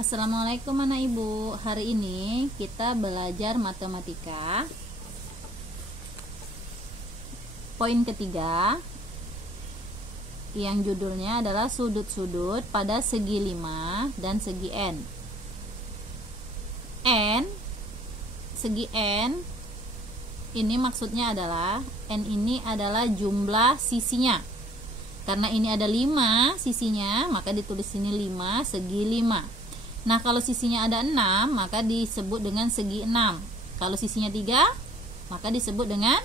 Assalamualaikum anak ibu. Hari ini kita belajar matematika. Poin ketiga yang judulnya adalah sudut-sudut pada segi 5 dan segi N. Segi N ini maksudnya adalah N ini adalah jumlah sisinya. Karena ini ada 5 sisinya, maka ditulis sini 5 segi 5. Nah, kalau sisinya ada 6, maka disebut dengan segi 6. Kalau sisinya 3, maka disebut dengan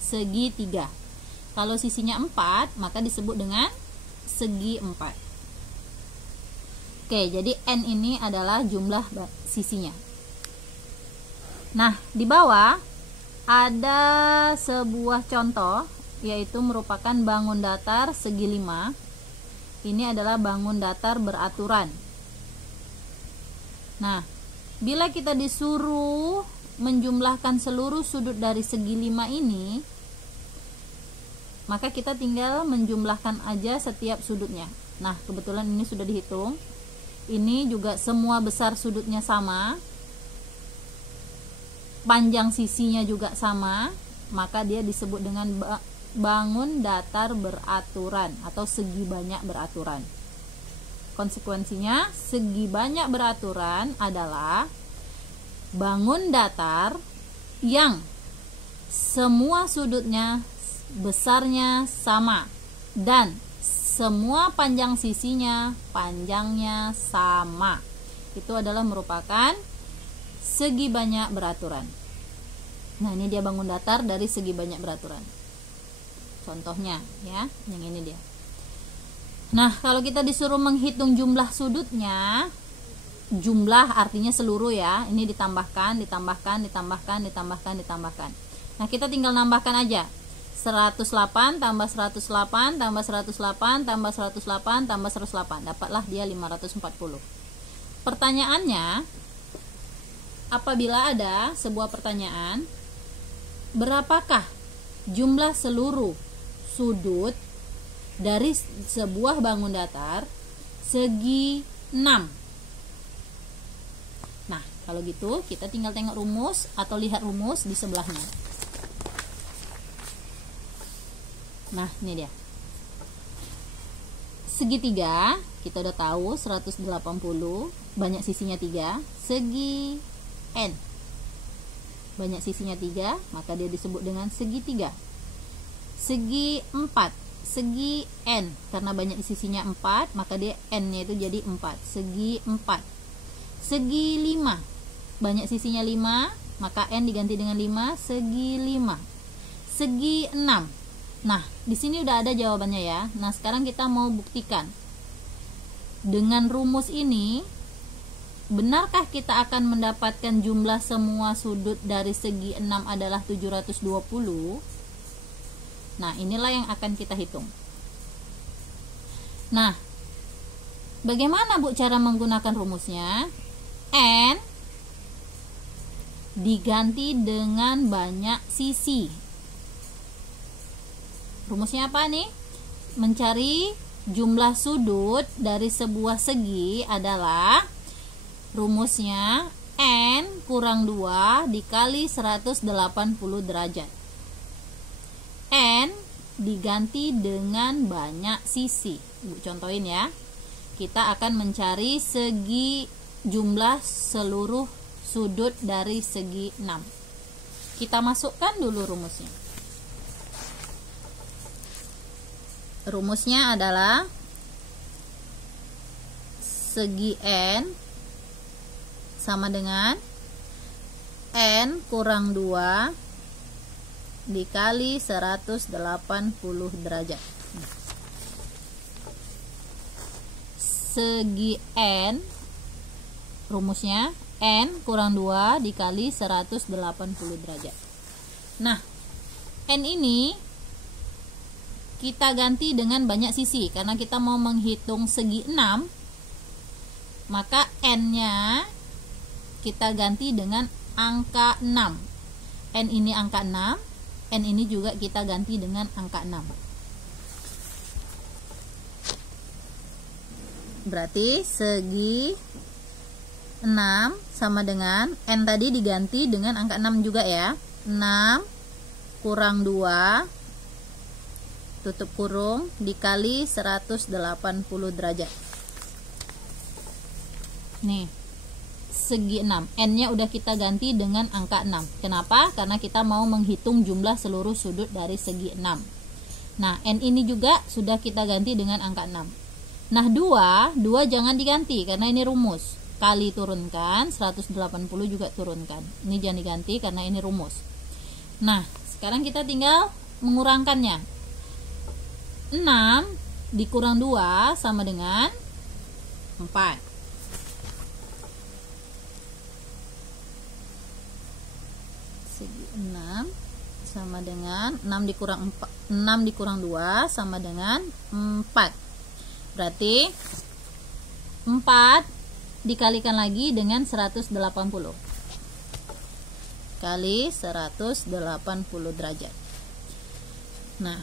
segi 3. Kalau sisinya 4, maka disebut dengan segi 4. Oke, jadi N ini adalah jumlah sisinya. Nah, di bawah ada sebuah contoh, yaitu merupakan bangun datar segi 5. Ini adalah bangun datar beraturan. Nah, bila kita disuruh menjumlahkan seluruh sudut dari segi 5 ini, maka kita tinggal menjumlahkan aja setiap sudutnya. Nah, kebetulan ini sudah dihitung. Ini juga semua besar sudutnya sama, panjang sisinya juga sama, maka dia disebut dengan bangun datar beraturan atau segi banyak beraturan. Konsekuensinya, segi banyak beraturan adalah bangun datar yang semua sudutnya besarnya sama dan semua panjang sisinya panjangnya sama. Itu adalah merupakan segi banyak beraturan. Nah, ini dia bangun datar dari segi banyak beraturan. Contohnya ya, yang ini dia. Nah, kalau kita disuruh menghitung jumlah sudutnya, jumlah artinya seluruh ya, ini ditambahkan. Nah, kita tinggal nambahkan aja. 108 tambah 108 tambah 108 tambah 108 tambah 108. Dapatlah dia 540. Pertanyaannya, apabila ada sebuah pertanyaan, berapakah jumlah seluruh sudut dari sebuah bangun datar segi 6? Nah, kalau gitu kita tinggal tengok rumus atau lihat rumus di sebelahnya. Nah, ini dia. Segitiga kita udah tahu 180, banyak sisinya 3. Segi N banyak sisinya 3, maka dia disebut dengan segitiga. Segi 4, segi N, karena banyak sisinya 4, maka dia N-nya itu jadi 4. Segi 4. Segi 5, banyak sisinya 5, maka N diganti dengan 5, segi 5. Segi 6. Nah, di sini udah ada jawabannya ya. Nah, sekarang kita mau buktikan. Dengan rumus ini, benarkah kita akan mendapatkan jumlah semua sudut dari segi 6 adalah 720? Nah, inilah yang akan kita hitung. Nah, bagaimana Bu cara menggunakan rumusnya? N diganti dengan banyak sisi. Rumusnya apa nih? Mencari jumlah sudut dari sebuah segi adalah rumusnya N kurang 2 dikali 180 derajat. N diganti dengan banyak sisi. Ibu contohin ya. Kita akan mencari segi jumlah seluruh sudut dari segi 6. Kita masukkan dulu rumusnya. Rumusnya adalah segi N sama dengan N kurang 2 dikali 180 derajat. Segi N, rumusnya N kurang 2 dikali 180 derajat. Nah, N ini kita ganti dengan banyak sisi, karena kita mau menghitung segi 6, maka N-nya kita ganti dengan angka 6. N ini angka 6, N ini juga kita ganti dengan angka 6. Berarti segi 6 sama dengan N tadi diganti dengan angka 6 juga ya. 6 kurang 2 tutup kurung dikali 180 derajat. Nih, segi 6. N-nya udah kita ganti dengan angka 6. Kenapa? Karena kita mau menghitung jumlah seluruh sudut dari segi 6. Nah, N ini juga sudah kita ganti dengan angka 6. Nah, 2 jangan diganti karena ini rumus. Kali turunkan, 180 juga turunkan. Ini jangan diganti karena ini rumus. Nah, sekarang kita tinggal mengurangkannya. 6 dikurang 2 sama dengan 4. Segi 6 sama dengan 6 dikurang 2 sama dengan 4. Berarti 4 dikalikan lagi dengan 180 kali 180 derajat. Nah,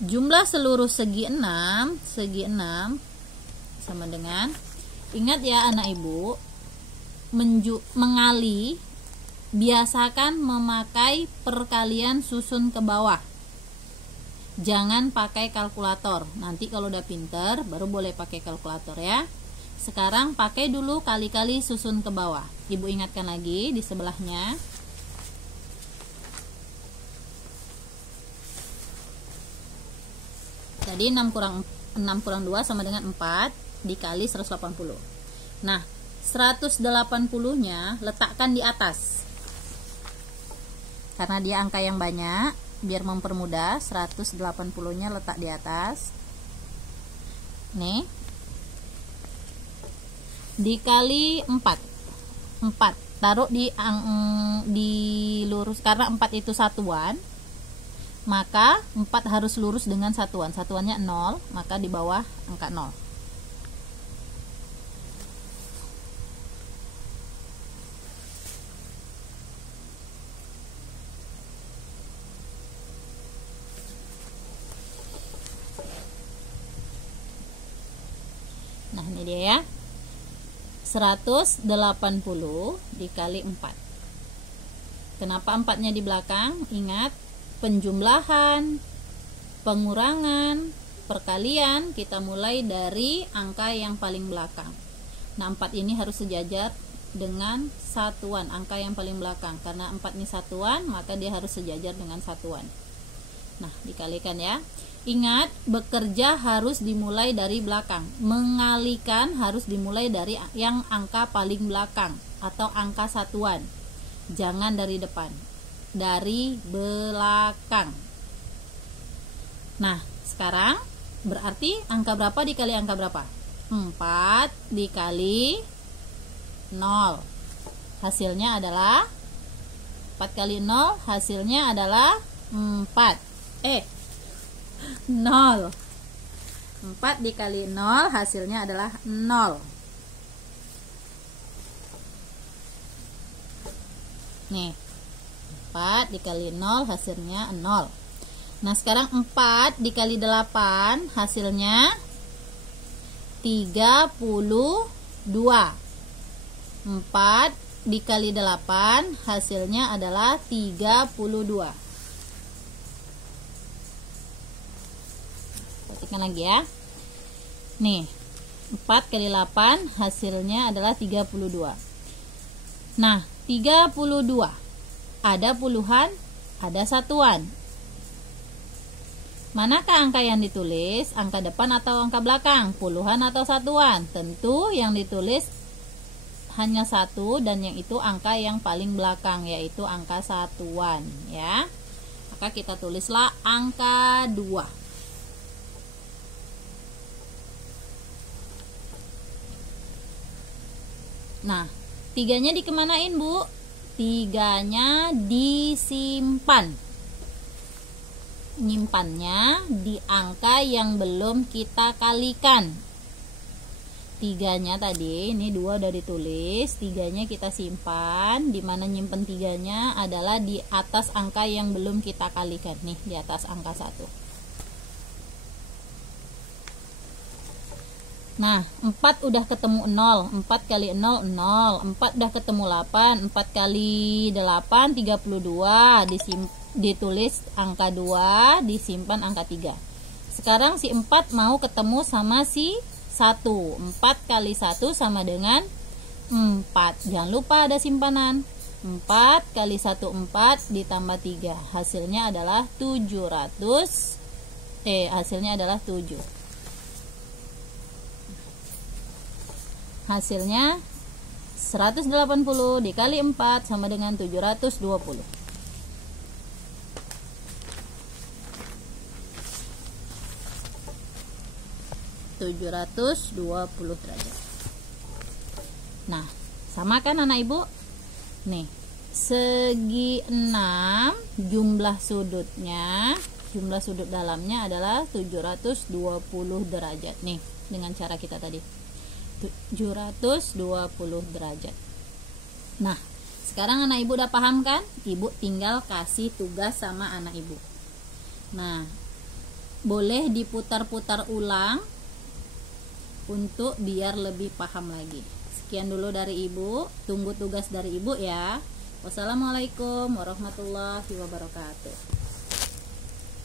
jumlah seluruh segi 6 sama dengan, ingat ya anak ibu, mengali biasakan memakai perkalian susun ke bawah. Jangan pakai kalkulator. Nanti kalau udah pinter baru boleh pakai kalkulator ya. Sekarang pakai dulu kali-kali susun ke bawah. Ibu ingatkan lagi di sebelahnya. Jadi 6 kurang 2 sama dengan 4 dikali 180. Nah, 180-nya letakkan di atas. Karena dia angka yang banyak, biar mempermudah, 180-nya letak di atas. Nih. Dikali 4 taruh di lurus, karena 4 itu satuan, maka 4 harus lurus dengan satuannya 0, maka di bawah angka 0. Nah, ini dia ya, 180 dikali 4. Kenapa 4-nya di belakang? Ingat, penjumlahan, pengurangan, perkalian kita mulai dari angka yang paling belakang. Nah, 4 ini harus sejajar dengan satuan, angka yang paling belakang. Karena 4 ini satuan, maka dia harus sejajar dengan satuan. Nah, dikalikan ya. Ingat, bekerja harus dimulai dari belakang. Mengalikan harus dimulai dari yang angka paling belakang atau angka satuan. Jangan dari depan. Dari belakang. Nah, sekarang berarti angka berapa dikali angka berapa? 4 dikali 0. Hasilnya adalah 4 kali 0, hasilnya adalah 4. 0. 4 dikali 0 hasilnya adalah 0. Nih, 4 dikali 0 hasilnya 0. Nah, sekarang 4 dikali 8 hasilnya 32. 4 dikali 8 hasilnya adalah 32. Perhatikan lagi ya. Nih, 4 kali 8 hasilnya adalah 32. Nah, 32 ada puluhan, ada satuan. Manakah angka yang ditulis? Angka depan atau angka belakang? Puluhan atau satuan? Tentu yang ditulis hanya satu, dan yang itu angka yang paling belakang, yaitu angka satuan ya. Maka kita tulislah angka 2. Nah, 3-nya dikemanain, Bu? 3-nya disimpan. Nyimpannya di angka yang belum kita kalikan. 3-nya tadi, ini 2 udah ditulis, 3-nya kita simpan. Dimana nyimpen 3-nya adalah di atas angka yang belum kita kalikan. Nih, di atas angka 1. Nah, 4 udah ketemu 0. 4 kali 0, 0. 4 udah ketemu 8. 4 kali 8, 32. Ditulis angka 2, disimpan angka 3. Sekarang si 4 mau ketemu sama si 1. 4 kali 1 sama dengan 4. Jangan lupa ada simpanan. 4 kali 1, 4 ditambah 3. Hasilnya adalah 700. Hasilnya adalah 7. Hasilnya 180 dikali 4 sama dengan 720. 720 derajat. Nah, sama kan anak ibu? Nih, segi 6 jumlah sudutnya, jumlah sudut dalamnya adalah 720 derajat. Nih, dengan cara kita tadi 720 derajat. Nah, sekarang anak ibu udah paham kan? Ibu tinggal kasih tugas sama anak ibu. Nah, boleh diputar-putar ulang untuk biar lebih paham lagi. Sekian dulu dari ibu. Tunggu tugas dari ibu ya. Wassalamualaikum warahmatullahi wabarakatuh.